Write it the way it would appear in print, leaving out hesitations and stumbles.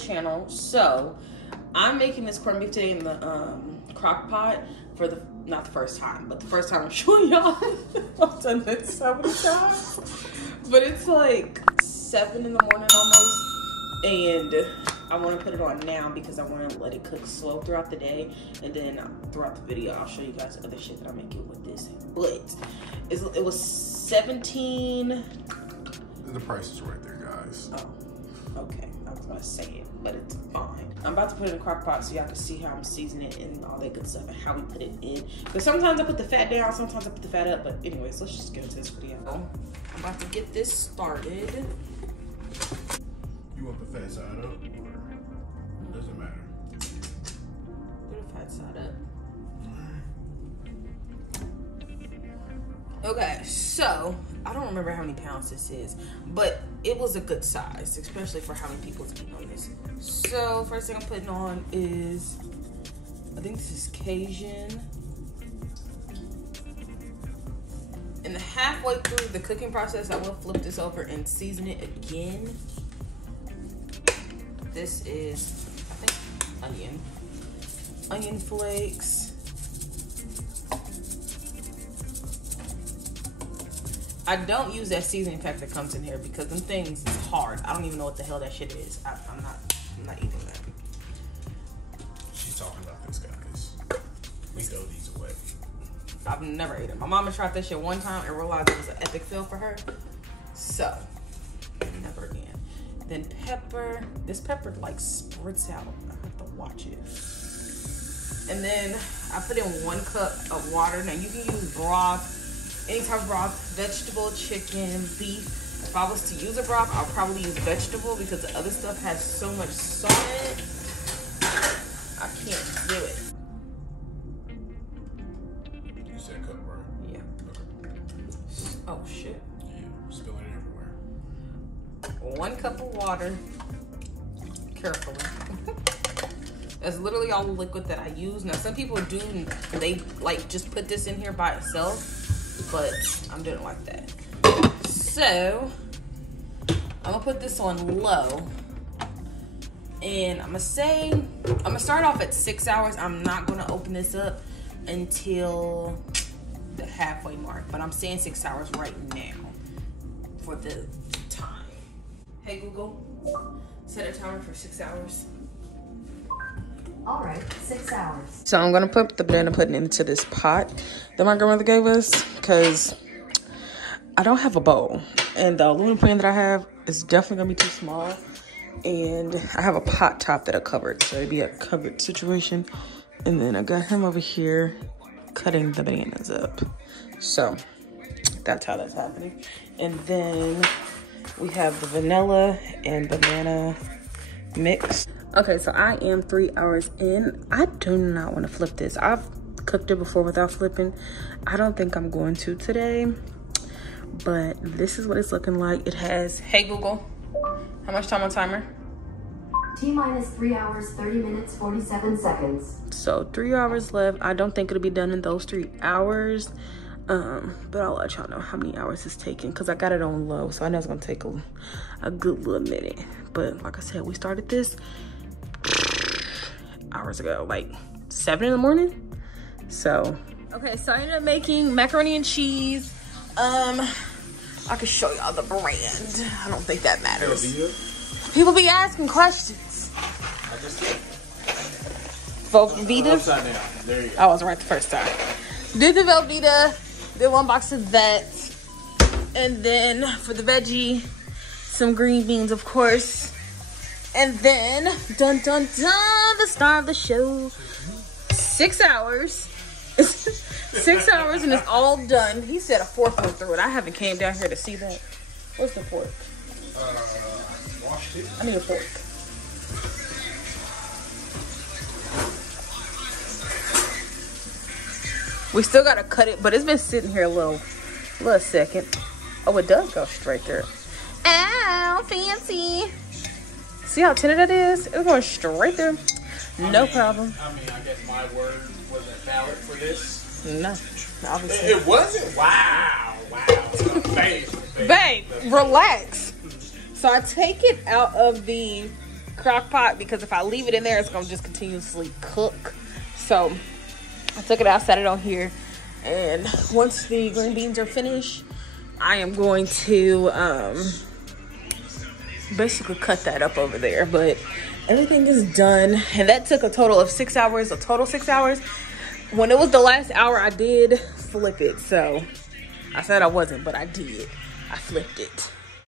channel. So I'm making this corned beef today in the crock pot for the, not the first time, but the first time I'm showing y'all. I've done this so many times. But it's like 7 in the morning almost. And I want to put it on now because I want to let it cook slow throughout the day. And then throughout the video, I'll show you guys other shit that I'm making with this. But it was 17. The price is right there, guys. Oh, okay. I was about to say it, but it's fine. I'm about to put it in a crock pot so y'all can see how I'm seasoning it and all that good stuff and how we put it in. But sometimes I put the fat down, sometimes I put the fat up. But anyways, let's just get into this video. I'm about to get this started. You want the fat side up, or doesn't matter? Put the fat side up. Okay, so I don't remember how many pounds this is, but it was a good size, especially for how many people to eat on this. So first thing I'm putting on is, I think this is Cajun. And halfway through the cooking process, I will flip this over and season it again. This is, I think, onion flakes. I don't use that seasoning pack that comes in here because them things is hard. I don't even know what the hell that shit is. I'm not eating that. She's talking about this, guys. We throw these away. I've never ate it. My mama tried that shit one time and realized it was an epic fail for her. So, never again. Then pepper. This pepper like spritz out. I have to watch it. And then I put in 1 cup of water. Now you can use broth, any type of broth, vegetable, chicken, beef. If I was to use a broth, I'll probably use vegetable because the other stuff has so much salt in it. I can't do it. You said cup, right? Yeah. Okay. Oh shit. Yeah, spilling it everywhere. 1 cup of water. Carefully. That's literally all the liquid that I use. Now some people do, they like just put this in here by itself. But I'm doing it like that. So I'm gonna put this on low, and I'm gonna start off at 6 hours. I'm not gonna open this up until the halfway mark, but I'm saying 6 hours right now for the time. Hey Google, set a timer for 6 hours. All right, 6 hours. So I'm gonna put the banana pudding into this pot that my grandmother gave us because I don't have a bowl. And the aluminum pan that I have is definitely gonna be too small. And I have a pot top that I covered, so it'd be a covered situation. And then I got him over here cutting the bananas up. So that's how that's happening. And then we have the vanilla and banana mix. Okay, so I am 3 hours in. I do not want to flip this. I've cooked it before without flipping. I don't think I'm going to today, but this is what it's looking like. It has, hey Google, how much time on timer? T-minus 3 hours, 30 minutes, 47 seconds. So 3 hours left. I don't think it'll be done in those 3 hours, but I'll let y'all know how many hours it's taking because I got it on low, so I know it's gonna take a good little minute. But like I said, we started this hours ago, like 7 in the morning. So okay, so I ended up making macaroni and cheese. I can show y'all the brand. I don't think that matters. People be asking questions. Velveeta. Upside down. There you go. I was right the first time. Did the Velveeta, did 1 box of that, and then for the veggie, some green beans, of course. And then, dun dun dun, the star of the show. 6 hours. 6 hours and it's all done. He said a fork went through it. I haven't came down here to see that. Where's the fork? Washed it. I need a fork. We still gotta cut it, but it's been sitting here a little second. Oh, it does go straight there. Ow, fancy. See how tender that is? It's going straight there. No problem. I mean, I guess my word wasn't valid for this. No, obviously. It wasn't? Wow. Babe, relax. So I take it out of the crock pot because if I leave it in there, it's gonna just continuously cook. So I took it out, set it on here, and once the green beans are finished, I am going to basically cut that up over there. But everything is done, and that took a total of 6 hours, a total 6 hours. When it was the last hour, I did flip it. So I said I wasn't, but I did. I flipped it.